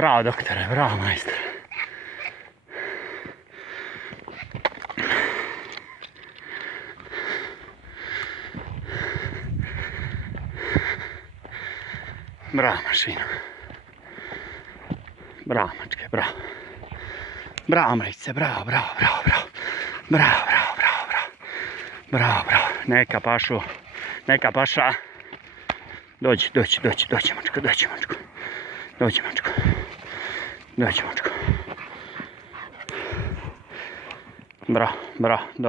Bravo doktore, bravo majstor. Bravo mašina. Bravo mačke, bravo. Bravo mrice, bravo, bravo, bravo, bravo. Bravo, bravo, bravo, bravo. Bravo, bravo. Neka pašu, neka paša. Dođi mačko, dođi mačko. Dođi mačko. Dođi mačko. Bravo, bravo, dobro.